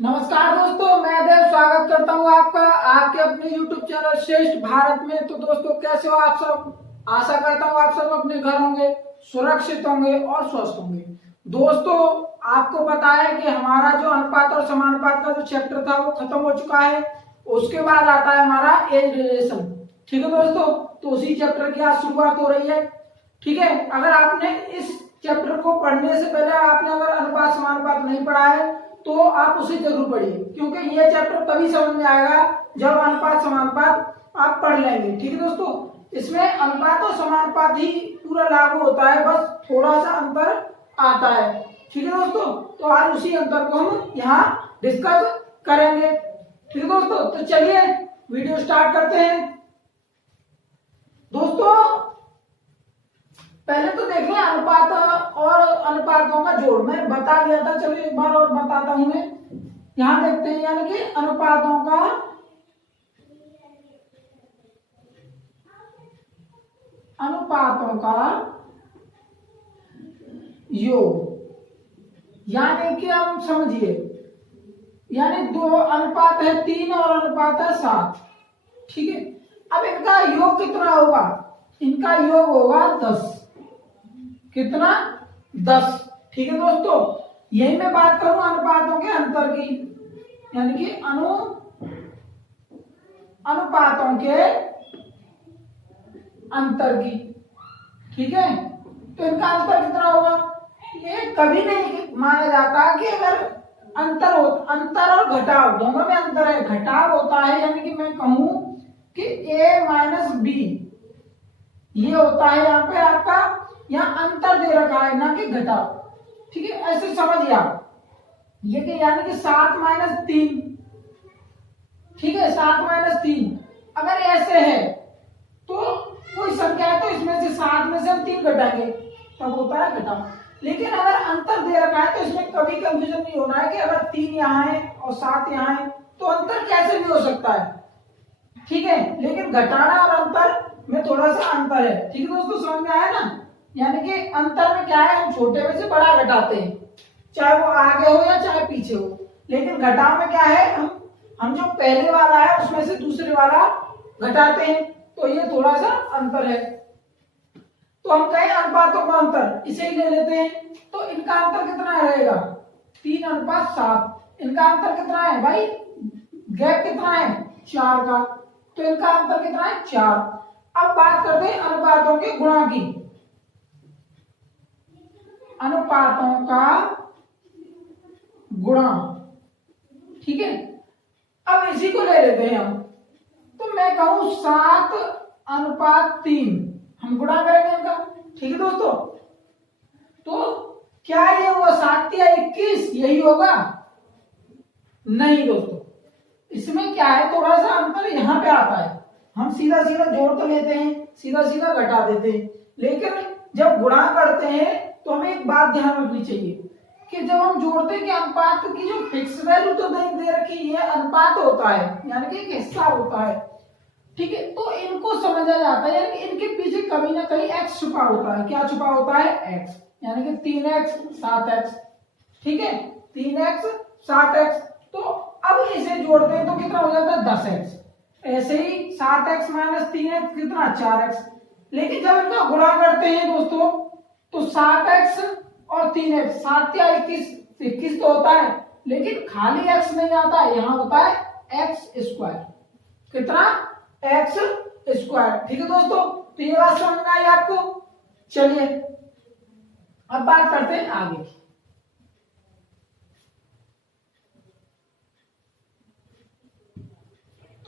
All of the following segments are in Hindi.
नमस्कार दोस्तों, मैं देव स्वागत करता हूं आपका आपके अपने YouTube चैनल श्रेष्ठ भारत में। तो दोस्तों, कैसे हो आप सब। आशा करता हूं आप सब अपने घर होंगे, सुरक्षित होंगे और स्वस्थ होंगे। दोस्तों, आपको पता है कि हमारा जो अनुपात और समानुपात का जो चैप्टर था वो खत्म हो चुका है। उसके बाद आता है हमारा एज रिलेशन। ठीक है दोस्तों, तो उसी चैप्टर की आज शुरुआत हो रही है। ठीक है, अगर आपने इस चैप्टर को पढ़ने से पहले आपने अगर अनुपात समानुपात नहीं पढ़ा है तो आप उसे जरूर पढ़िए, क्योंकि ये चैप्टर तभी समझ में आएगा जब अनुपात समानुपात आप पढ़ लेंगे। ठीक है दोस्तों, इसमें अनुपात और समानुपात ही पूरा लागू होता है, बस थोड़ा सा अंतर आता है। ठीक है दोस्तों, तो आज उसी अंतर को हम यहाँ डिस्कस करेंगे। ठीक है दोस्तों, तो चलिए वीडियो स्टार्ट करते हैं। दोस्तों, पहले तो देखिए अनुपात और अनुपातों का जोड़ मैं बता दिया था, चलिए एक बार और बताता हूं मैं। यहां देखते हैं, यानी कि अनुपातों का योग, यानी कि हम समझिए, यानी दो अनुपात है 3 और अनुपात है 7। ठीक है, अब इनका योग कितना होगा? इनका योग होगा 10। कितना? 10। ठीक है दोस्तों, यही मैं बात करूं अनुपातों के अंतर की, यानी कि अनुपातों के अंतर की। ठीक है, तो इनका अंतर कितना होगा? ये कभी नहीं माना जाता कि अगर अंतर और घटाव दोनों में अंतर है, घटाव होता है, यानी कि मैं कहूं कि a माइनस बी, ये होता है यहाँ पे आपका, यहाँ अंतर दे रखा है ना कि घटाव। ठीक है, ऐसे समझिए आप, ये कि यानी कि 7 माइनस 3। ठीक है, 7 माइनस 3 अगर ऐसे है तो कोई संख्या है तो इसमें से 7 में से हम 3 घटाएंगे, तब होता है घटाव। लेकिन अगर अंतर दे रखा है तो इसमें कभी कंफ्यूजन नहीं होना है कि अगर 3 यहाँ है और 7 यहाँ है तो अंतर कैसे भी हो सकता है। ठीक है, लेकिन घटाना और अंतर में थोड़ा सा अंतर है। ठीक है दोस्तों, समझ में आया ना। यानी कि अंतर में क्या है, हम छोटे में से बड़ा घटाते हैं, चाहे वो आगे हो या चाहे पीछे हो। लेकिन घटाव में क्या है, हम जो पहले वाला है उसमें से दूसरे वाला घटाते हैं, तो ये थोड़ा सा अंतर है। तो हम कहें अनुपातों का अंतर, इसे ही ले लेते हैं। तो इनका अंतर कितना रहेगा? 3 अनुपात 7। इनका अंतर कितना है भाई? गैप कितना है? 4 का। तो इनका अंतर कितना है? 4। अब बात करते हैं अनुपातों के गुणा की। अनुपातों का गुणा। ठीक है, अब इसी को ले लेते हैं हम। तो मैं कहूं 7 अनुपात 3, हम गुणा करेंगे इनका। ठीक है दोस्तों, तो क्या ये हुआ 7 या 21? यही होगा? नहीं दोस्तों, इसमें क्या है, थोड़ा सा अंतर यहाँ पे आता है। हम सीधा सीधा जोड़ तो लेते हैं, सीधा सीधा घटा देते हैं, लेकिन जब गुणा करते हैं तो हमें एक बात ध्यान रखनी चाहिए कि जब हम जोड़ते हैं कि अनुपात की जो फिक्स वैल्यू तो नहीं दे रखी, ये अनुपात होता है, यानी कि एक हिस्सा होता है। ठीक है, तो इनको समझा जाता है, यानी कि इनके पीछे कभी ना कहीं x छुपा होता है। क्या छुपा होता है? x, यानी कि 3x 7x। ठीक है, 3x 7x। तो अब इसे जोड़ते हैं तो कितना हो जाता है? 10x। ऐसे ही 7x माइनस 3x कितना? 4x। लेकिन जब इनका गुणा करते हैं दोस्तों तो 7x और 3x, 7 या 21 तो होता है, लेकिन खाली x नहीं आता है, यहां होता है x स्क्वायर। कितना? x square. ठीक है दोस्तों, तो ये बात समझ में आई आपको। चलिए अब बात करते हैं आगे की।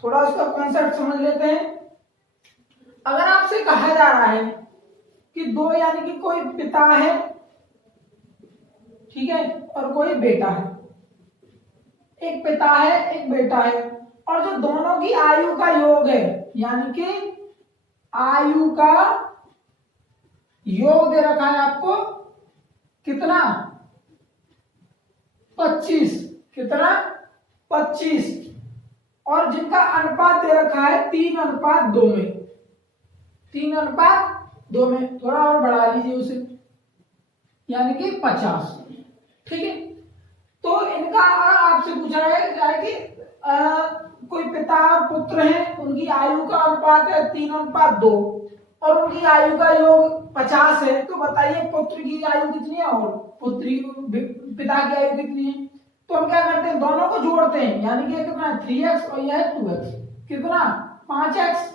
थोड़ा उसका कॉन्सेप्ट समझ लेते हैं। अगर आपसे कहा जा रहा है कि दो, यानी कि कोई पिता है, ठीक है, और कोई बेटा है, एक पिता है एक बेटा है, और जो दोनों की आयु का योग है, यानी कि आयु का योग दे रखा है आपको कितना? 25। कितना? 25। और जिनका अनुपात दे रखा है 3 अनुपात 2 में। 3 अनुपात 2 में, थोड़ा और बढ़ा लीजिए उसे, यानी कि 50। ठीक है, तो इनका आपसे पूछा है पिता और पुत्र हैं, उनकी आयु का अनुपात है 3:2 और उनकी आयु का योग 50 है। तो बताइए पुत्र की आयु कितनी है और पुत्री पिता की आयु कितनी है। तो हम क्या करते हैं, दोनों को जोड़ते हैं, यानी कि कितना है 3x और यह है 2x, कितना 5x।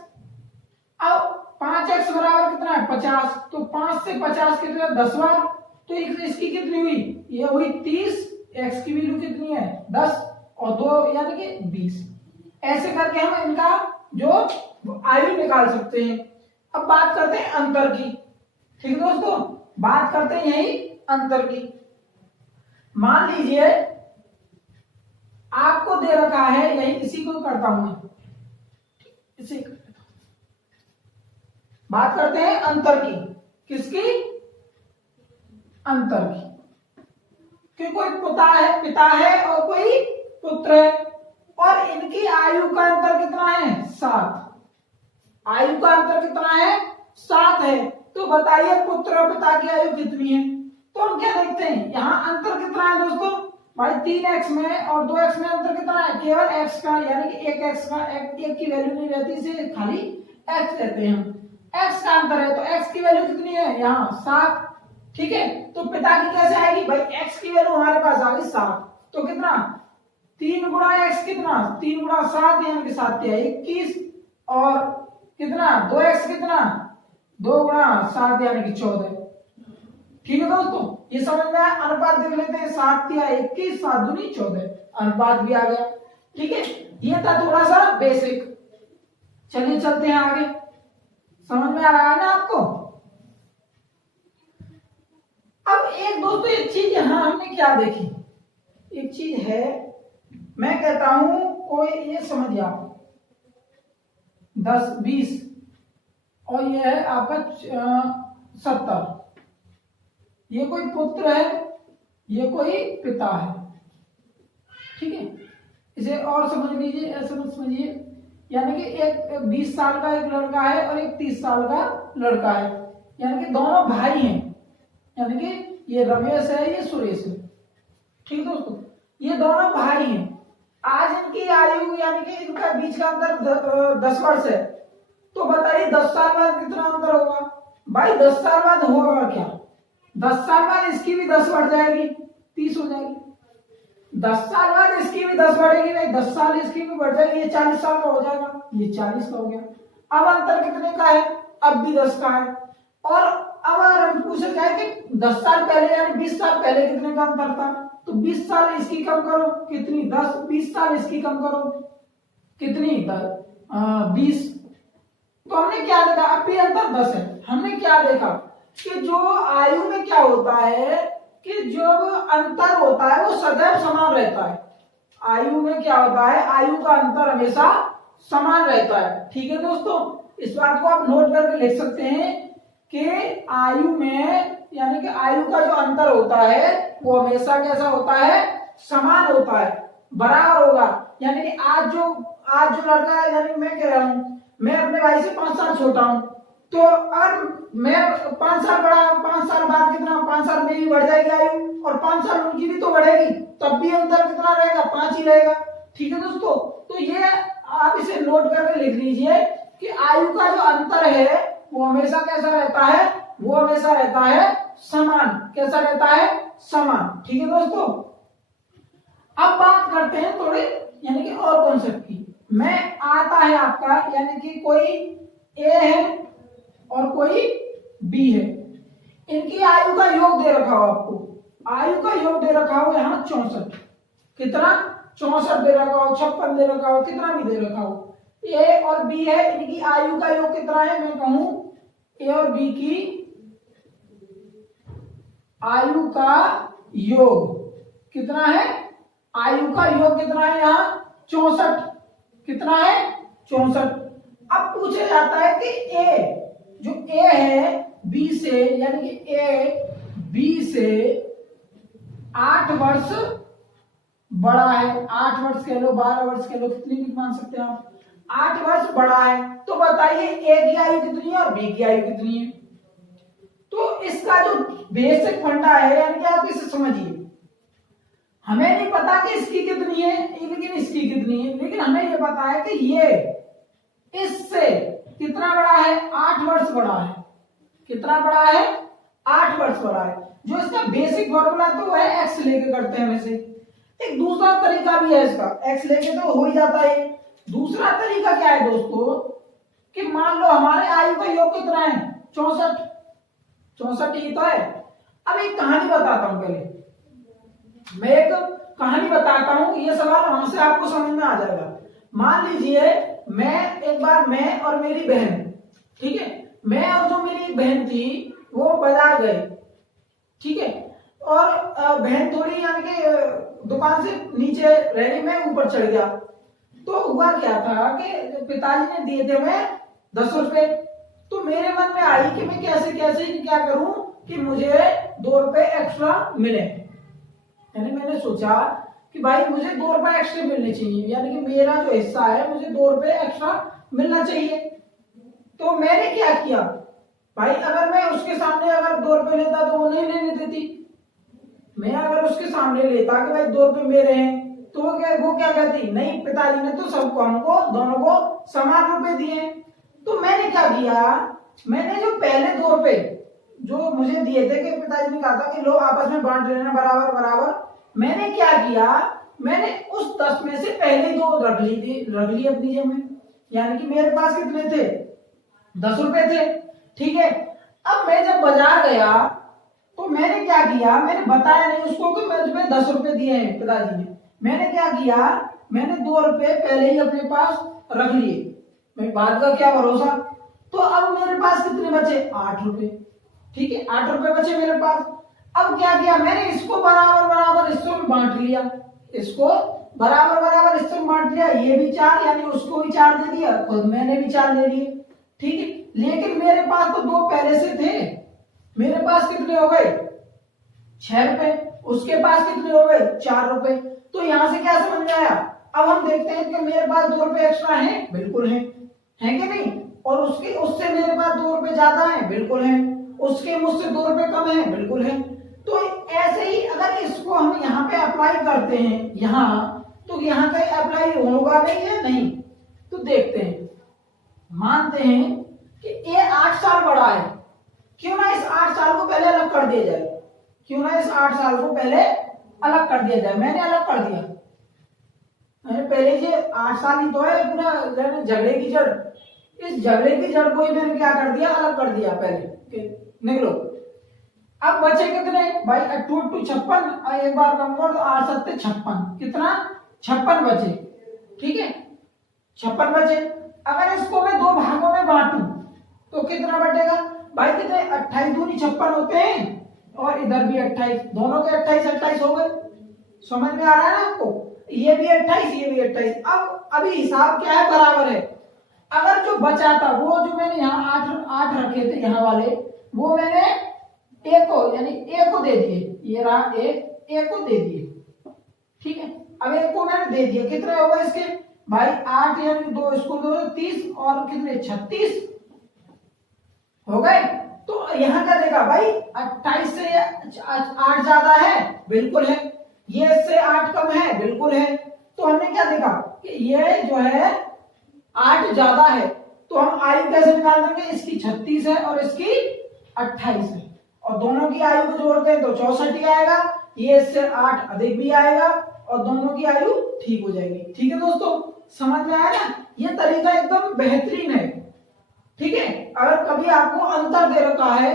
अब 5x बराबर कितना है 50, तो 5 से 50 कितना 10 बार, तो इसकी कितनी हुई, ये हुई 30, x की वैल्यू कितनी है 10 और 2 यानी कि 20। ऐसे करके हम इनका जो आयु निकाल सकते हैं। अब बात करते हैं अंतर की। ठीक है दोस्तों, बात करते हैं यही अंतर की। मान लीजिए आपको दे रखा है, यही इसी को करता हूं मैं, इसी बात करते हैं अंतर की। किसकी, अंतर की। कि कोई पिता है और कोई पुत्र है और इनकी आयु का अंतर कितना है 7। आयु का अंतर कितना है 7 है। तो बताइए पुत्र और पिता की आयु कितनी है। तो हम क्या देखते हैं, यहाँ अंतर कितना है दोस्तों भाई, 3x में और 2x में अंतर कितना है, केवल x का, यानी कि 1x का, एक की वैल्यू नहीं रहती, इसे खाली x लेते हैं हम। x का अंतर है तो x की वैल्यू कितनी है यहाँ 7। ठीक है, तो पिता की कैसे आएगी भाई, x की वैल्यू हमारे पास आ गई 7, तो कितना 3 गुणा x कितना 3 गुणा 7 यानी कि 7 या 21 और कितना 2x कितना 2 गुणा 7 यानी कि 14। ठीक है दोस्तों, ये समझ में आया। अनुपात देख लेते हैं, 7 या 21, 7 दूनी 14, अनुपात भी आ गया। ठीक है, ये था थोड़ा सा बेसिक। चलिए चलते हैं आगे, समझ में आ रहा है ना आपको। अब एक दोस्तों एक चीज यहां हमने क्या देखी, एक चीज है, मैं कहता हूं कोई ये समझिए आप 10 20 और ये है आपका 70, ये कोई पुत्र है, ये कोई पिता है। ठीक है, इसे और समझ लीजिए, ऐसे मत समझिए, यानी कि एक 20 साल का एक लड़का है और एक 30 साल का लड़का है, यानी कि दोनों भाई हैं, यानी कि ये रमेश है, ये सुरेश है। ठीक है दोस्तों, ये दोनों भाई हैं। आज इनकी आयु यानी कि इनका बीच का अंतर 10 वर्ष है। तो बताइए 10 साल बाद कितना अंतर होगा भाई, 10 साल बाद होगा क्या, 10 साल बाद इसकी भी 10 बढ़ जाएगी, 30 हो जाएगी। 10 साल बाद इसकी भी 10 बढ़ेगी नहीं, 10 साल इसकी भी बढ़ जाएगी, ये 40 साल का हो जाएगा, ये 40 का हो गया। अब अंतर कितने का है, अब भी 10 का है। और अब अगर हम पूछे जाए कि 10 साल पहले यानी 20 साल पहले कितने का अंतर था, तो 20 साल इसकी कम करो, कितनी 10, 20 साल इसकी कम करो, कितनी 20। तो हमने क्या देखा, अब भी अंतर 10 है। हमने क्या देखा कि जो आयु में क्या होता है कि जो अंतर होता है वो सदैव समान रहता है। आयु में क्या होता है, आयु का अंतर हमेशा समान रहता है। ठीक है दोस्तों, इस बात को आप नोट करके लिख सकते हैं कि आयु में यानी कि आयु का जो अंतर होता है वो हमेशा कैसा होता है, समान होता है, बराबर होगा। यानी कि आज जो लड़का है, यानी मैं कह रहा हूं मैं अपने भाई से 5 साल छोटा हूं, तो अगर मैं 5 साल बड़ा, 5 साल बाद कितना, 5 साल मेरी बढ़ जाएगी आयु और 5 साल उनकी भी तो बढ़ेगी, तब भी अंतर कितना रहेगा, 5 ही रहेगा। ठीक है दोस्तों, तो ये आप इसे नोट करके लिख लीजिए कि आयु का जो अंतर है वो हमेशा कैसा रहता है, वो हमेशा रहता है समान। कैसा रहता है, समान। ठीक है दोस्तों, अब बात करते हैं थोड़े यानी कि और कॉन्सेप्ट की। मैं आता है आपका यानी कि कोई ए है और कोई बी है, इनकी आयु का योग दे रखा हो आपको, आयु का योग दे रखा हो यहाँ 64, कितना 64 दे रखा हो, 56 दे रखा हो, कितना भी दे रखा हो। ए और बी है, इनकी आयु का योग कितना है, मैं कहूं ए और बी की आयु का योग कितना है, आयु का योग कितना है यहाँ 64, कितना है 64। अब पूछा जाता है कि ए जो ए है बी से यानी कि ए बी से 8 वर्ष बड़ा है, 8 वर्ष कह लो, 12 वर्ष कह लो, कितनी भी मान सकते हैं आप, 8 वर्ष बड़ा है। तो बताइए ए की आयु कितनी है और बी की आयु कितनी है। तो इसका जो बेसिक फंडा है यानी कि आप इसे समझिए, हमें नहीं पता कि इसकी कितनी है लेकिन इसकी कितनी है, लेकिन हमें ये पता है कि ये इससे कितना बड़ा है, 8 वर्ष बड़ा है। कितना बड़ा है, 8 वर्ष बड़ा है। जो इसका बेसिक फॉर्मूला तो है एक्स लेके करते हैं वैसे। एक दूसरा तरीका भी है इसका, एक्स लेके तो हो ही जाता है। दूसरा तरीका क्या है दोस्तों कि मान लो हमारे आयु का योग कितना है, 64 ही तो है। अब एक कहानी बताता हूं, पहले मैं एक कहानी बताता हूं, ये सवाल वहां से आपको समझ में आ जाएगा। मान लीजिए मैं और मेरी बहन, ठीक है, मैं और जो मेरी बहन थी वो बाजार गए, ठीक है, और बहन थोड़ी यानी कि दुकान से नीचे रह, मैं ऊपर चढ़ गया। तो हुआ क्या था कि पिताजी ने दिए थे मैं 10 रुपए। तो मेरे मन में आई कि मैं कैसे कैसे क्या करूं कि मुझे 2 रुपए एक्स्ट्रा मिले। यानी मैंने सोचा कि भाई मुझे 2 रुपए एक्स्ट्रा मिलने चाहिए, यानी कि मेरा जो हिस्सा है मुझे 2 रुपए एक्स्ट्रा मिलना चाहिए। तो मैंने क्या किया, भाई अगर मैं उसके सामने अगर 2 रुपए लेता तो वो नहीं लेने देती। मैं अगर उसके सामने लेता कि भाई 2 रुपए मेरे हैं, तो वो क्या कहती, नहीं पिताजी ने तो सबको हमको दोनों को समान रुपए दिए। तो मैंने क्या किया, मैंने जो पहले 2 रुपए जो मुझे दिए थे कि पिताजी ने कहा था कि लो आपस में बांट लेना बराबर बराबर, मैंने क्या किया, मैंने उस 10 में से पहले 2 रख ली अपनी जेब में। यानी कि मेरे पास कितने थे, 10 रुपए थे, ठीक है। अब मैं जब बाजार गया तो मैंने क्या किया, मैंने बताया नहीं उसको कि मुझे 10 रुपए दिए हैं पिताजी ने। मैंने क्या किया, मैंने 2 रुपए पहले ही अपने पास रख लिए, मैं बात का क्या भरोसा। तो अब मेरे पास कितने बचे, 8 रुपए, ठीक है, 8 रुपए बचे मेरे पास। अब क्या किया, मैंने इसको बराबर बराबर हिस्सों में बांट लिया, इसको बराबर बराबर हिस्सों में बांट लिया। ये भी 4 यानी उसको भी 4 दे दिया, खुद मैंने भी 4 ले लिए, ठीक है। लेकिन मेरे पास तो 2 पहले से थे, मेरे पास कितने हो गए, 6 रुपए, उसके पास कितने हो गए, 4 रुपए। तो यहां से क्या समझ में आया, अब हम देखते हैं कि मेरे पास 2 रुपए एक्स्ट्रा हैं, बिल्कुल है कि नहीं, और उससे मेरे पास 2 रुपए ज्यादा हैं, बिल्कुल है, उसके मुझसे 2 रुपए कम है, बिल्कुल है। तो ऐसे ही अगर इसको हम यहाँ पे अप्लाई करते हैं यहाँ, तो यहाँ कहीं अप्लाई होगा नहीं है, नहीं। तो देखते हैं, मानते हैं कि ये 8 साल बड़ा है, क्यों ना इस 8 साल को पहले अलग कर दिया जाए, क्यों ना इस 8 साल को पहले अलग कर दिया जाए। मैंने अलग कर दिया, मैंने पहले ये 8 साल ही तो है पूरा झगड़े की जड़, इस झगड़े की जड़ को ही मैंने क्या कर दिया, अलग कर दिया पहले, निकलो। अब बचे कितने भाई, 2 2 56, एक बार कम कर दो, 8 7 56, कितना 56 बचे, ठीक है, 56 बचे। अगर इसको मैं 2 भागों में बांटूं तो कितना बटेगा भाई, कितने 28 दूनी 56 होते हैं, और इधर भी 28, दोनों के 28 28 हो गए। समझ में आ रहा है ना आपको, ये भी 28 ये भी 28। अब अभी हिसाब क्या है, बराबर है। अगर जो बचा था वो जो मैंने यहाँ 8 रखे थे यहाँ वाले, वो मैंने ए को यानी ए को दे दिए, ये रहा ए को दे दिए, ठीक है। अब एक को मैंने दे दिया, कितने हो गए इसके भाई, 8 यानी 2 इसको 2 30 और कितने 36 हो गए। तो यहाँ का देखा भाई 28 से 8 ज्यादा है, बिल्कुल है, ये इससे 8 कम है, बिल्कुल है। तो हमने क्या देखा कि ये जो है 8 ज्यादा है, तो हम आयु कैसे निकाल देंगे, इसकी 36 है और इसकी 28 है, और दोनों की आयु को जोड़ते हैं तो 64 ही आएगा, ये इससे 8 अधिक भी आएगा, और दोनों की आयु ठीक हो जाएगी। ठीक है दोस्तों, समझ में आया ना, ये तरीका एकदम बेहतरीन है, ठीक है। अगर कभी आपको अंतर दे रखा है,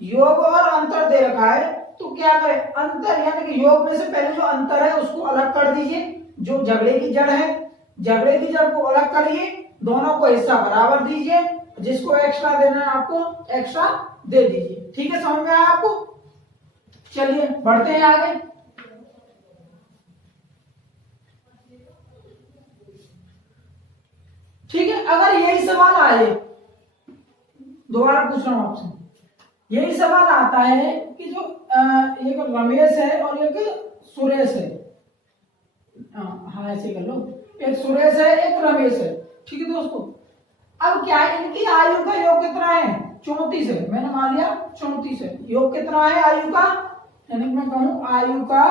योग और अंतर दे रखा है, तो क्या करें, अंतर यानी कि योग में से पहले जो अंतर है उसको अलग कर दीजिए, जो झगड़े की जड़ है, झगड़े की जड़ को अलग करिए, दोनों को हिस्सा बराबर दीजिए, जिसको एक्स्ट्रा देना है आपको एक्स्ट्रा दे दीजिए। ठीक है, समझ में आया आपको। चलिए बढ़ते हैं आगे। ठीक है, अगर यही सवाल आए, दोबारा पूछ रहा हूं आपसे, यही सवाल आता है कि जो एक रमेश है और एक सुरेश है, हाँ ऐसे कर लो, एक सुरेश है एक रमेश है, ठीक है दोस्तों। अब क्या है, इनकी आयु का योग कितना है, 34 है, मैंने मान लिया 34 है। योग कितना है आयु का, यानी मैं कहूं आयु का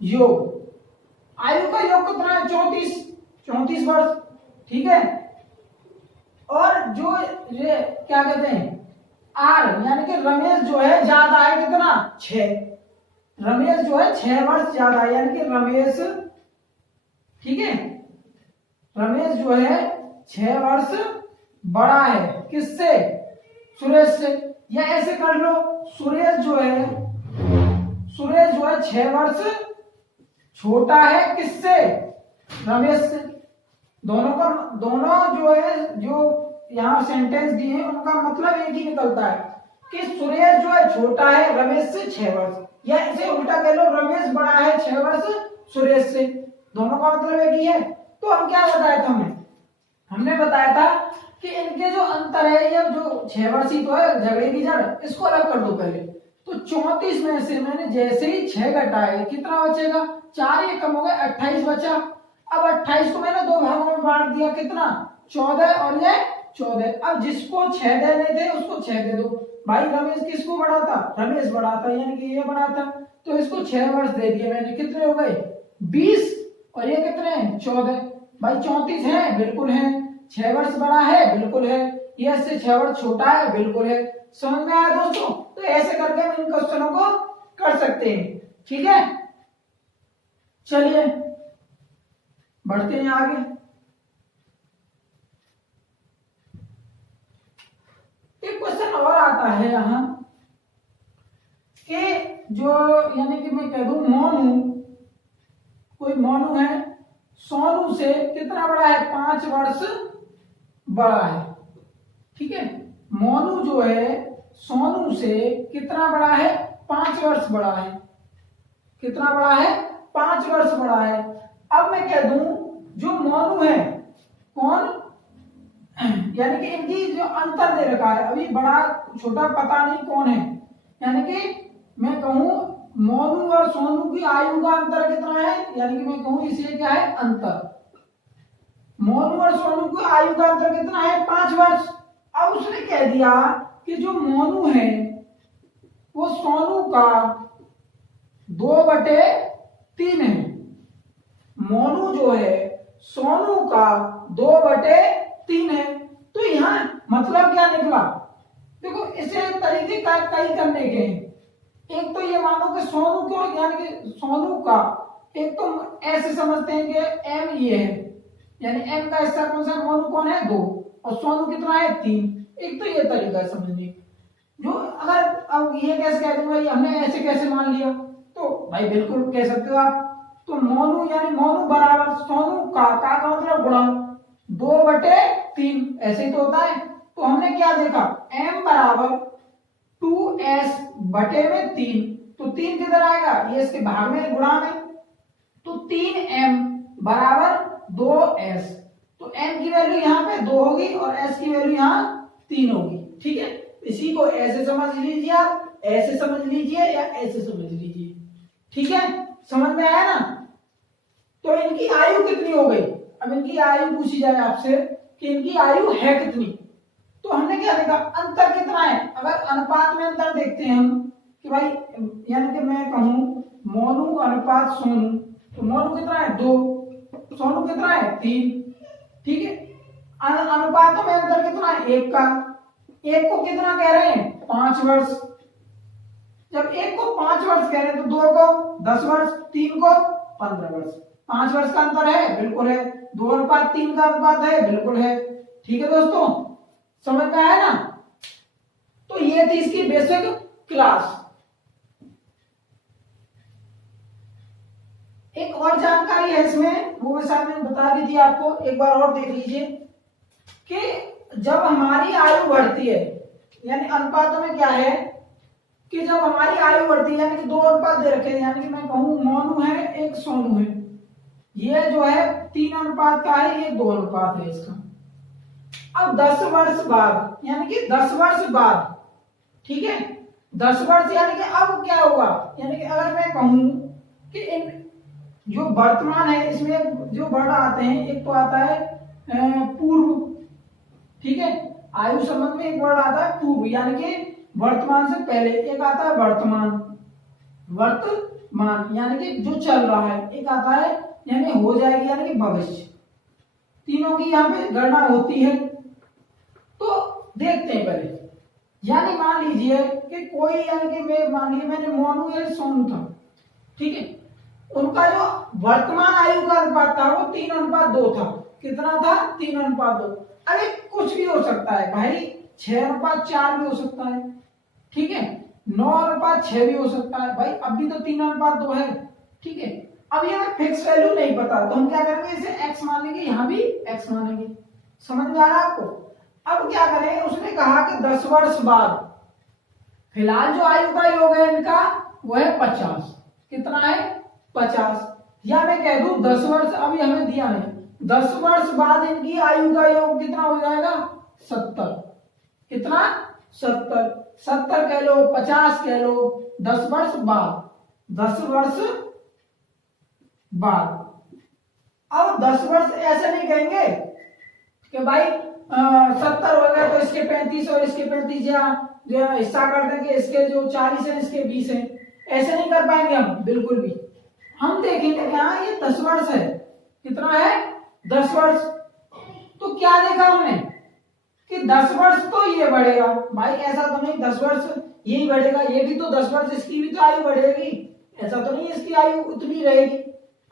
योग। आयु का योग कितना है? 34 वर्ष। ठीक है। और जो ये क्या कहते हैं आर, यानी कि रमेश जो है ज्यादा है, कितना? 6। रमेश जो है 6 वर्ष ज्यादा है, यानी कि रमेश, ठीक है, रमेश जो है 6 वर्ष बड़ा है किससे? सुरेश से। या ऐसे कर लो, सुरेश जो है 6 वर्ष छोटा है किससे? रमेश से। दोनों जो है, जो यहाँ सेंटेंस दिए हैं उनका मतलब एक ही निकलता है कि सुरेश जो है छोटा है रमेश से 6 वर्ष, या इसे उल्टा कह लो, रमेश बड़ा है 6 वर्ष सुरेश से। दोनों का मतलब एक ही है। तो हम क्या बताया था? हमने बताया था कि इनके जो अंतर है, ये जो 6 वर्ष ही तो है, झगड़े की जड़, इसको अलग कर दो पहले। तो 34 में से मैंने जैसे ही 6 घटाए, कितना बचेगा? 4 ये कम हो गए, 28 बचा। अब 28 को मैंने 2 भागों में बांट दिया, कितना? 14 और ये 14। अब जिसको 6 देने थे उसको 6 दे दो। भाई रमेश किसको बड़ा था? रमेश बड़ा था, यानी कि ये बड़ा था, तो इसको 6 वर्ष दे दिए मैंने। कितने हो गए? 20। और ये कितने हैं? 14। भाई 34 है? बिल्कुल है। 6 वर्ष बड़ा है? बिल्कुल है। ये इससे 6 वर्ष छोटा है? बिल्कुल है। समझ में आया दोस्तों? तो ऐसे करके हम इन क्वेश्चनों को कर सकते हैं। ठीक है, चलिए बढ़ते हैं आगे। एक क्वेश्चन और आता है यहाँ कि जो, यानी कि मैं कह दूं मोनू, कोई मोनू है सोनू से कितना बड़ा है? 5 वर्ष बड़ा है। ठीक है, मोनू जो है सोनू से कितना बड़ा है? 5 वर्ष बड़ा है। कितना बड़ा है? 5 वर्ष बड़ा है। अब मैं कह दूं जो मोनू है, कौन, यानी कि इनकी जो अंतर दे रखा है, अभी बड़ा छोटा पता नहीं कौन है, यानी कि मैं कहूं मोनू और सोनू की आयु का अंतर कितना है, यानी कि मैं कहूं इसे क्या है? अंतर। मोनू और सोनू की आयु का अंतर कितना है? 5 वर्ष। अब उसने कह दिया कि जो मोनू है वो सोनू का 2/3 है। मोनू जो है सोनू का 2/3 है। तो यहाँ मतलब क्या निकला? देखो, इसे तरीके कई करने के हैं। एक तो ये मानो कि सोनू को, यानी कि सोनू का, एक तो ऐसे समझते हैं कि एम ये है, यानी एम का हिस्सा कौन सा? मोनू कौन है? 2, और सोनू कितना है? 3। एक तो ये तरीका है समझने। जो अगर अब ये कैसे कह दूं भाई हमने ऐसे कैसे मान लिया, तो भाई बिल्कुल कह सकते हो आप। तो मोनू यानी मोनू बराबर सोनू का मतलब गुणा 2/3, ऐसे ही तो होता है। तो हमने क्या देखा? m बराबर 2s/3। तो 3 किधर आएगा? ये इसके भाग में, गुणा में। तो 3m बराबर 2s। तो m की वैल्यू यहाँ पे 2 होगी और s की वैल्यू यहाँ 3 होगी। ठीक है, इसी को ऐसे समझ लीजिए, आप ऐसे समझ लीजिए या ऐसे समझ लीजिए। ठीक है, समझ में आया ना? तो इनकी आयु कितनी हो गई? अब इनकी आयु पूछी जाए आपसे कि इनकी आयु है कितनी, तो हमने क्या देखा? अंतर कितना है? अगर अनुपात में अंतर देखते हैं हम कि भाई, यानी कि मैं कहूं मोनू अनुपात सोनू, तो मोनू कितना है? 2, सोनू कितना है? 3। ठीक है, अनुपातों में अंतर कितना है? 1 का। 1 को कितना कह रहे हैं? 5 वर्ष। जब 1 को 5 वर्ष कह रहे हैं तो 2 को 10 वर्ष, 3 को 15 वर्ष। 5 वर्ष का अंतर है? बिल्कुल है। 2:3 का अनुपात है? बिल्कुल है। ठीक है दोस्तों, समझ में आया ना? तो ये थी इसकी बेसिक क्लास। एक और जानकारी है इसमें, वो मैं शायद मैंने बता दी थी आपको, एक बार और देख लीजिए कि जब हमारी आयु बढ़ती है, यानी अनुपातों में क्या है कि जब हमारी आयु बढ़ती है, यानी कि 2 अनुपात दे रखे हैं, यानी कि मैं कहूं मोनू है, एक सोनू है, ये जो है 3 अनुपात का है, ये 2 अनुपात है इसका। अब 10 वर्ष बाद, यानी कि 10 वर्ष बाद, ठीक है, 10 वर्ष यानी कि अब क्या होगा? यानी कि अगर मैं कहूं कि इन जो वर्तमान है, इसमें जो वर्ड आते हैं, एक तो आता है पूर्व, ठीक है, आयु संबंध में एक वर्ड आता है पूर्व, यानी कि वर्तमान से पहले। एक आता है वर्तमान, वर्तमान यानी कि जो चल रहा है, एक आता है यानी हो जाएगी यानी कि भविष्य। तीनों की यहाँ पे गणना होती है। तो देखते हैं पहले, यानी मान लीजिए कि कोई यानी कि मैं मान लीजिए मैंने मोनू या सोनू था, ठीक है, उनका जो वर्तमान आयु का अनुपात था वो 3:2 था। कितना था? 3:2। अरे कुछ भी हो सकता है भाई, 6:4 भी हो सकता है, ठीक है, 9:6 भी हो सकता है भाई, अभी तो 3:2 है, ठीक है। अब ये हमें फिक्स वैल्यू नहीं पता तो हम क्या करेंगे, इसे x मानेंगे, यहां भी x मानेंगे। समझ में आ रहा है आपको? अब क्या करें, उसने कहा कि 10 वर्ष बाद, फिलहाल जो आयु का योग है इनका वो है 50। कितना है? 50। या मैं कह दूं 10 वर्ष, अभी हमें दिया नहीं, 10 वर्ष बाद इनकी आयु का योग कितना हो जाएगा? 70। कितना? 70। 70 कह लो, 50 कह लो, 10 वर्ष बाद, 10 वर्ष बाद। अब 10 वर्ष ऐसे नहीं कहेंगे कि भाई 70 हो गए तो इसके 35 और इसके 35 या जो हिस्सा कर देंगे, इसके जो 40 है इसके 20 है, ऐसे नहीं कर पाएंगे हम बिल्कुल भी। हम देखेंगे क्या, ये 10 वर्ष है। कितना है? 10 वर्ष। तो क्या देखा हमने कि 10 वर्ष तो ये बढ़ेगा भाई, ऐसा तो नहीं 10 वर्ष यही बढ़ेगा, ये भी तो 10 वर्ष, इसकी भी तो आयु बढ़ेगी, ऐसा तो नहीं इसकी आयु उतनी रहेगी,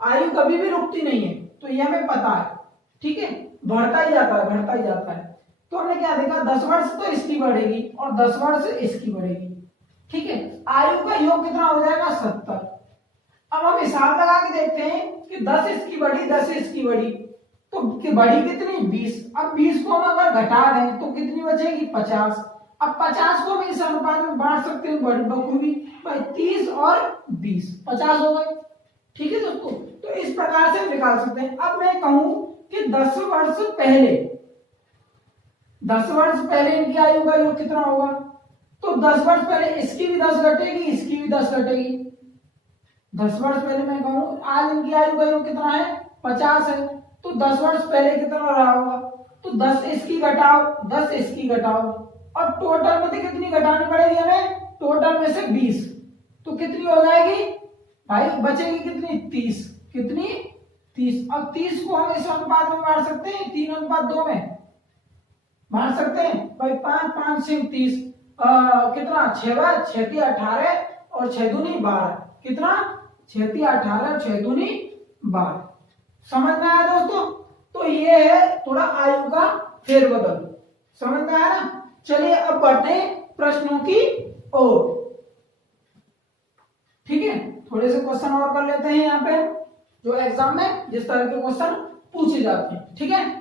आयु कभी भी रुकती नहीं है, तो ये हमें पता है, ठीक है, बढ़ता ही जाता है, बढ़ता ही जाता है। तो हमने क्या देखा, 10 वर्ष तो इसकी बढ़ेगी और 10 वर्ष इसकी बढ़ेगी, ठीक है, आयु का योग कितना हो जाएगा? 70। अब हम हिसाब लगा के देखते हैं कि 10 इसकी बढ़ी, 10 इसकी बढ़ी, तो बढ़ी कितनी? 20। अब 20 को हम अगर घटा दें तो कितनी बचेगी? 50। अब 50 को हम इस अनुपात में बांट सकते हैं बखूबी भाई, 30 और 20, 50 हो गए, ठीक है दोस्तों। तो इस प्रकार से निकाल सकते हैं। अब मैं कहूं कि 10 वर्ष पहले, 10 वर्ष पहले इनकी आयु का योग कितना होगा, तो 10 वर्ष पहले इसकी भी 10 घटेगी, इसकी भी 10 घटेगी। 10 वर्ष पहले मैं कहूं, आज इनकी आयु का योग कितना है? 50 है, तो 10 वर्ष पहले कितना रहा होगा, तो 10 इसकी घटाओ, 10 इसकी घटाओ, और टोटल में कितनी घटानी पड़ेगी हमें? टोटल में से 20, तो कितनी हो जाएगी भाई? बचेगी कितनी? 30। कितनी? 30। अब 30 को हम इस अनुपात में बांट सकते हैं, 3:2 में बांट सकते हैं भाई, 5 5 6 30, कितना? 6 6 18 और 6 दूनी 12, कितना? 6 18 और 6 दूनी 12। समझ में आया दोस्तों? तो ये है थोड़ा आयु का फेरबदल, समझ में आया ना? चलिए अब बढ़ते हैं प्रश्नों की ओर, ठीक है, थोड़े से क्वेश्चन और कर लेते हैं यहाँ पे, जो एग्जाम में जिस तरह के क्वेश्चन पूछे जाते हैं, ठीक है।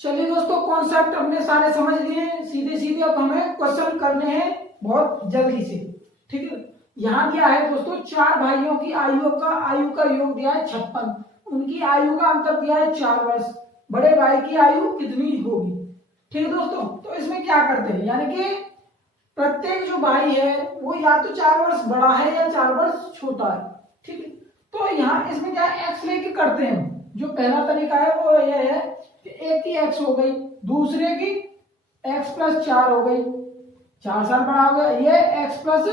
चलिए दोस्तों, कॉन्सेप्ट हमने सारे समझ लिए हैं, सीधे सीधे अब हमें क्वेश्चन करने हैं बहुत जल्दी से, ठीक है। यहाँ दिया है दोस्तों 4 भाइयों की आयु का योग दिया है 56, उनकी आयु का अंतर दिया है 4 वर्ष, बड़े भाई की आयु कितनी होगी, ठीक है दोस्तों। तो इसमें क्या करते हैं, यानी कि प्रत्येक जो भाई है वो या तो 4 वर्ष बड़ा है या 4 वर्ष छोटा है, ठीक है। तो यहाँ इसमें क्या है, एक्स लेके करते हैं। जो पहला तरीका है वो यह है कि एक की एक्स हो गई, दूसरे की x + 4 हो गई, 4 साल बड़ा हो गया, ये x प्लस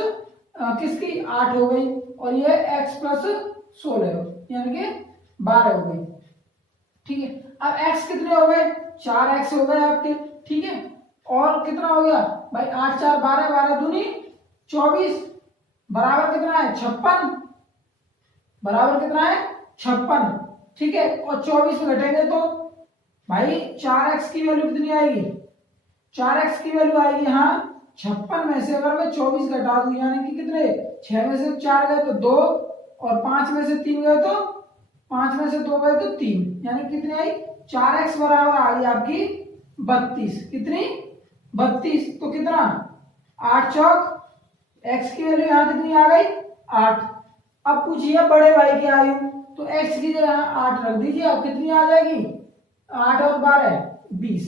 किसकी 8 हो गई, और ये x + 16 यानी कि 12 हो गई, ठीक है। अब x कितने हो गए, 4x हो गए आपके, ठीक है, और कितना हो गया भाई 8 4 12, 12 दूनी 24, बराबर कितना है 56, बराबर कितना है 56, ठीक है। और 24 में घटेंगे तो भाई 4x की वैल्यू कितनी आएगी, 4x की वैल्यू आएगी यहाँ 56 में से अगर मैं 24 घटा दूं, यानी कि कितने, 6 में से 4 गए तो 2, और 5 में से 3 गए तो 5 में से 2 गए तो 3, यानी कितनी आई, 4x बराबर आ गई आपकी 32, कितनी 32, तो कितना 8 चौक, x की वैल्यू यहाँ कितनी आ गई 8। अब पूछिए बड़े भाई की आयु, तो x की जगह 8 रख दीजिए, अब कितनी आ जाएगी 8 और 12 20,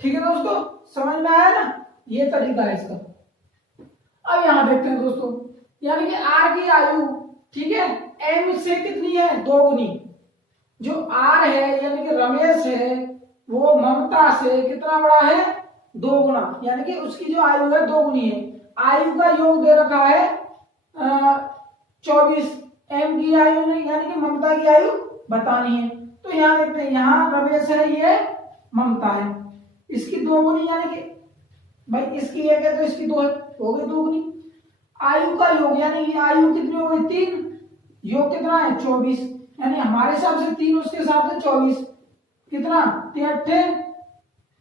ठीक है दोस्तों, समझ में आया ना, ये तरीका है इसका। अब यहां देखते हैं दोस्तों, यानी कि r की आयु, ठीक है, m से कितनी है 2 गुनी, जो r है यानी कि रमेश है वो ममता से कितना बड़ा है दोगुना, यानी कि उसकी जो आयु है दोगुनी है। आयु का योग दे रखा है 24। एम की आयु नहीं, यानी कि ममता की आयु बतानी है। तो यहाँ देखते हैं, यहाँ रमेश है, ये ममता है, इसकी दोगुनी, यानी कि भाई इसकी एक है तो इसकी दो है, हो गई दोगुनी। आयु का योग, यानी कि आयु कितनी हो गई 3, योग कितना है 24, यानी हमारे हिसाब से 3, उसके हिसाब से 24, कितना 3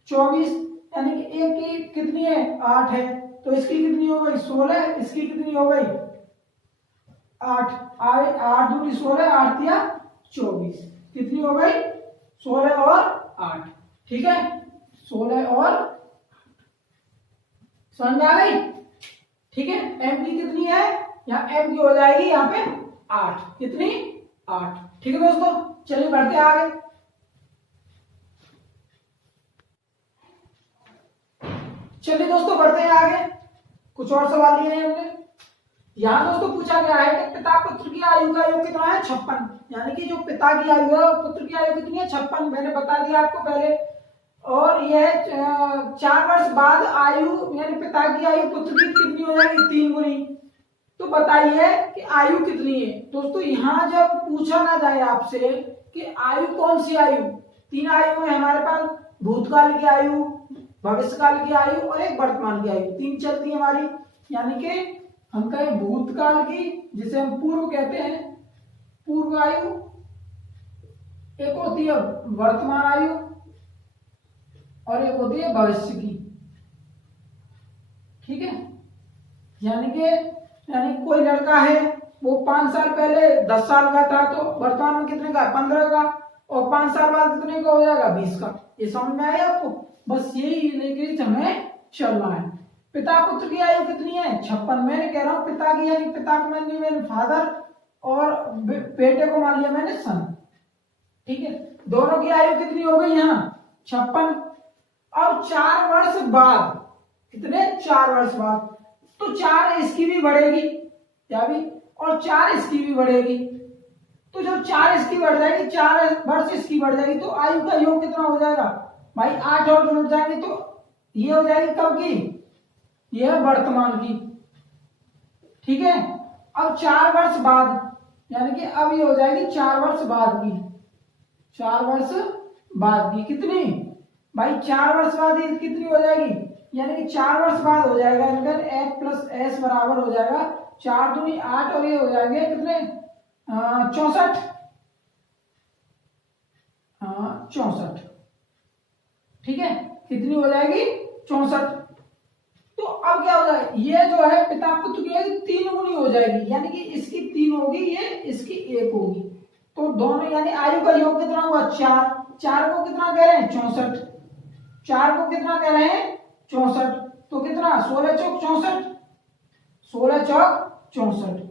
24, यानी कि एक की कितनी है 8 है, तो इसकी कितनी हो गई 16, इसकी कितनी हो गई 8, 8 दूनी 16, 8 या 24, कितनी हो गई 16 और 8। ठीक है, 16 और समझ आ गई। ठीक है, एम की कितनी है, यहाँ एम की हो जाएगी यहाँ पे 8, कितनी 8। ठीक है दोस्तों, चलिए बढ़ते आगे। चलिए दोस्तों बढ़ते हैं आगे, कुछ और सवाल लिए हैं हमने। यहाँ दोस्तों पूछा गया है कि पिता पुत्र की आयु का योग कितना है 56, यानी कि जो पिता की आयु है और पुत्र की आयु कितनी है 56, मैंने बता दिया आपको पहले। और यह 4 वर्ष बाद आयु, यानी पिता की आयु पुत्र की कितनी हो जाएगी 3 गुनी। तो बताइए कि आयु कितनी है दोस्तों। यहाँ जब पूछा ना जाए आपसे कि आयु कौन सी आयु, 3 आयु है हमारे पास, भूतकाल की आयु, भविष्यकाल की आयु और एक वर्तमान की आयु, 3 चलती है हमारी। यानी कि हम कहें भूतकाल की, जिसे हम पूर्व कहते हैं, पूर्व आयु, एक होती है वर्तमान आयु और एक होती है भविष्य की। ठीक है, यानी कोई लड़का है, वो 5 साल पहले 10 साल का था, तो वर्तमान में कितने का 15 का, और 5 साल बाद कितने का हो जाएगा 20 का। ये समझ में आया आपको, बस यही लेके हमें चलना है। पिता पुत्र की आयु कितनी है 56, मैंने कह रहा हूं पिता की, यानी पिता को मान लिया मैंने फादर और बेटे को मान लिया मैंने सन। ठीक है, दोनों की आयु कितनी हो गई यहाँ 56। अब 4 वर्ष बाद, कितने 4 वर्ष बाद, तो 4 इसकी भी बढ़ेगी, क्या भी, और 4 इसकी भी बढ़ेगी। तो जो 4 इसकी बढ़ जाएगी, 4 वर्ष इसकी बढ़ जाएगी, तो आयु का योग कितना हो जाएगा भाई 8 और जुड़ जाएंगे, तो ये हो जाएगी कब की, ये है वर्तमान की। ठीक है, अब 4 वर्ष बाद, यानी कि अब ये हो जाएगी 4 वर्ष बाद की, 4 वर्ष बाद की कितनी भाई 4 वर्ष बाद ये कितनी हो जाएगी, यानी कि 4 वर्ष बाद हो जाएगा, अगर f प्लस एस बराबर हो जाएगा 4 दूनी 8 और ये हो जाएंगे कितने 64, 64। ठीक है, कितनी हो जाएगी 64। तो अब क्या हो जाएगा, ये जो है पिता पुत्र की 3 गुनी हो जाएगी, यानी कि इसकी 3 होगी, ये इसकी 1 होगी। तो दोनों, यानी आयु का योग कितना हुआ 4, 4 को कितना कह रहे हैं 64, 4 को कितना कह रहे हैं 64, तो कितना 16 चौक 64, 16 चौक 64।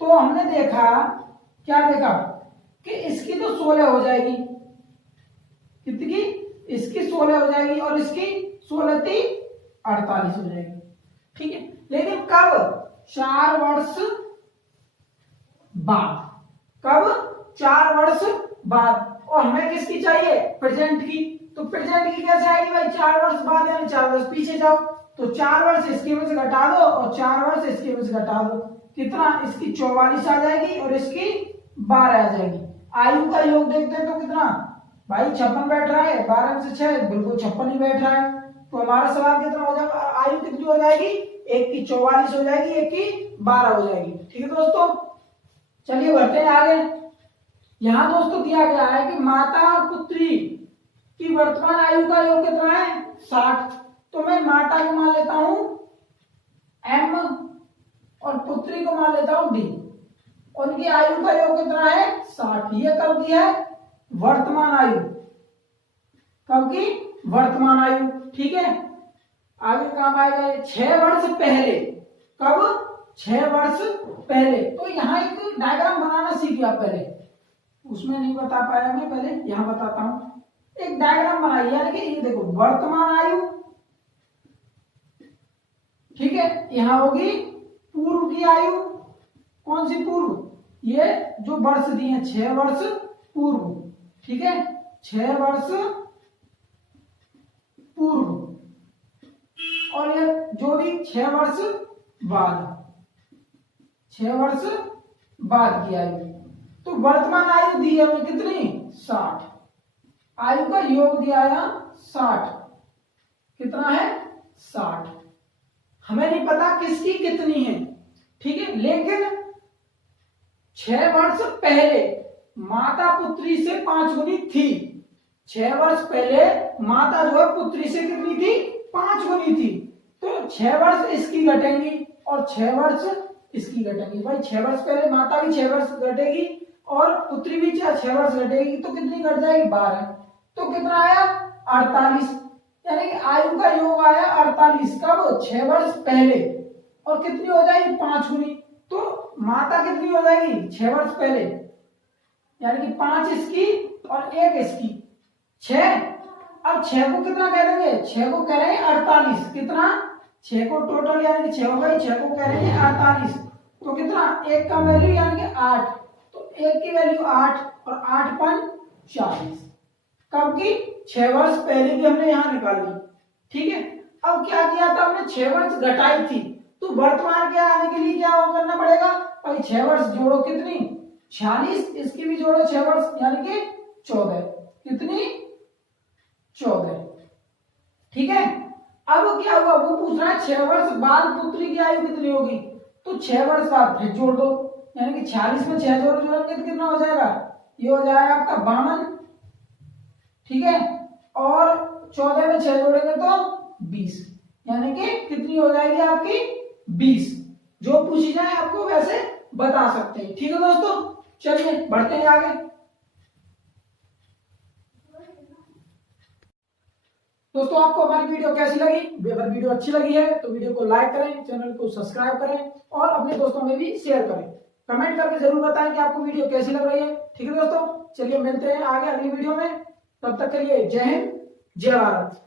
तो हमने देखा, क्या देखा कि इसकी तो 16 हो जाएगी, कितनी, इसकी 16 हो जाएगी और इसकी 16 × 3 48 हो जाएगी। ठीक है, लेकिन कब 4 वर्ष बाद, कब 4 वर्ष बाद, और हमें किसकी चाहिए प्रेजेंट की, तो प्रेजेंट की कैसे आएगी भाई 4 वर्ष बाद, यानी 4 वर्ष पीछे जाओ, तो 4 वर्ष इसकी में से घटा दो और 4 वर्ष इसकी में से घटा दो, कितना, इसकी 44 आ जाएगी और इसकी 12 आ जाएगी। आयु का योग देखते हैं तो कितना भाई 56 बैठ रहा है, 12 से 6 बिल्कुल 56 ही बैठ रहा है। तो हमारा सवाल कितना हो जाएगा, आयु कितनी हो जाएगी, एक की 44 हो जाएगी, एक की 12 हो जाएगी। ठीक है दोस्तों, चलिए बढ़ते हैं आगे। यहाँ दोस्तों दिया गया है कि माता और पुत्री की वर्तमान आयु का योग कितना है 60। तो मैं माता को मान लेता हूं m और पुत्री को मान लेता हूं d, उनकी आयु का योग कितना है 60। ये कब की है, वर्तमान आयु, कब की, वर्तमान आयु। ठीक है, आगे काम आएगा 6 वर्ष पहले, कब 6 वर्ष पहले। तो यहाँ एक डायग्राम बनाना सीखिए आप पहले, उसमें नहीं बता पाया मैं, पहले यहाँ बताता हूं। एक डायग्राम बनाइए, यानी कि ये देखो वर्तमान आयु, ठीक है, यहां होगी पूर्व की आयु, कौन सी पूर्व, ये जो वर्ष दिए 6 वर्ष पूर्व। ठीक है, 6 वर्ष पूर्व, और ये जो भी 6 वर्ष बाद, 6 वर्ष बाद की आयु। तो वर्तमान आयु दी है हमें कितनी, 60। आयु का योग दिया है 60, कितना है 60। हमें नहीं पता किसकी कितनी है, ठीक है, लेकिन 6 वर्ष पहले माता पुत्री से 5 गुनी थी। 6 वर्ष पहले माता जो है पुत्री से कितनी थी, 5 गुनी थी। तो 6 वर्ष इसकी घटेंगी और 6 वर्ष इसकी घटेंगी। भाई 6 वर्ष पहले माता भी 6 वर्ष घटेगी और पुत्री भी 6 वर्ष घटेगी, तो कितनी घट जाएगी, 12। तो कितना आया, 48। यानी कि आयु का योग आया 48, कब, 6 वर्ष पहले। और कितनी हो जाएगी, 5 गुनी। तो माता कितनी हो जाएगी, 6 वर्ष पहले, यानी कि 5 इसकी और 1 इसकी, 6। अब 6 को कितना कह देंगे, 6 को कह रहे हैं 48। कितना, 6 को टोटल यानी कि 6 हो गई, 6 को कह रहे हैं 48। तो कितना, 1 का वैल्यू यानी कि 8। तो 1 की वैल्यू 8 और 8 पन 40। कब की, 6 वर्ष पहले की हमने यहां निकाल ली, ठीक है। अब क्या किया था हमने, 6 वर्ष घटाई थी, तो वर्तमान के आने के लिए क्या करना पड़ेगा, भाई 6 वर्ष जोड़ो, कितनी, 46, इसकी भी जोड़ो 6 वर्ष यानी कि 14। कितनी, 14, ठीक है। अब क्या हुआ, वो पूछ रहा है 6 वर्ष बाद पुत्री की आयु कितनी होगी। तो 6 वर्ष बाद फिर जोड़ दो, यानी कि 46 में 6 जोड़ेंगे तो कितना हो जाएगा, ये हो जाएगा आपका 52, ठीक है। और 14 में 6 जोड़ेंगे तो 20, यानी कि कितनी हो जाएगी आपकी, 20। जो पूछी जाए आपको वैसे बता सकते हैं, ठीक है दोस्तों। चलिए बढ़ते हैं आगे। दोस्तों आपको हमारी वीडियो कैसी लगी, अगर वीडियो अच्छी लगी है तो वीडियो को लाइक करें, चैनल को सब्सक्राइब करें और अपने दोस्तों में भी शेयर करें। कमेंट करके जरूर बताएं कि आपको वीडियो कैसी लग रही है, ठीक है दोस्तों। चलिए मिलते हैं आगे अगली वीडियो में, तब तक के लिए जय हिंद, जय भारत।